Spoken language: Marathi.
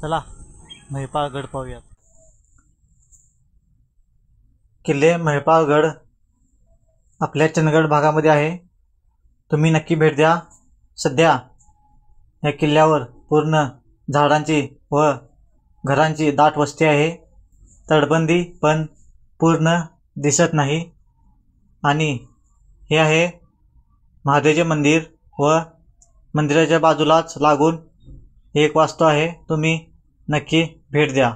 चला महिपाळगड पाहूयात। किल्ले महिपाळगड आपल्या चंदगड भागामध्ये आहे। तुम्ही नक्की भेट द्या। सध्या या किल्ल्यावर पूर्ण झाडांची व घरांची दाट वस्ती आहे। तटबंदी पण पूर्ण दिसत नाही। आणि हे आहे महादेवचे मंदिर व मंदिराच्या बाजूलाच लागून एक वास्तू आहे। तुम्ही नक्की भेट द्या।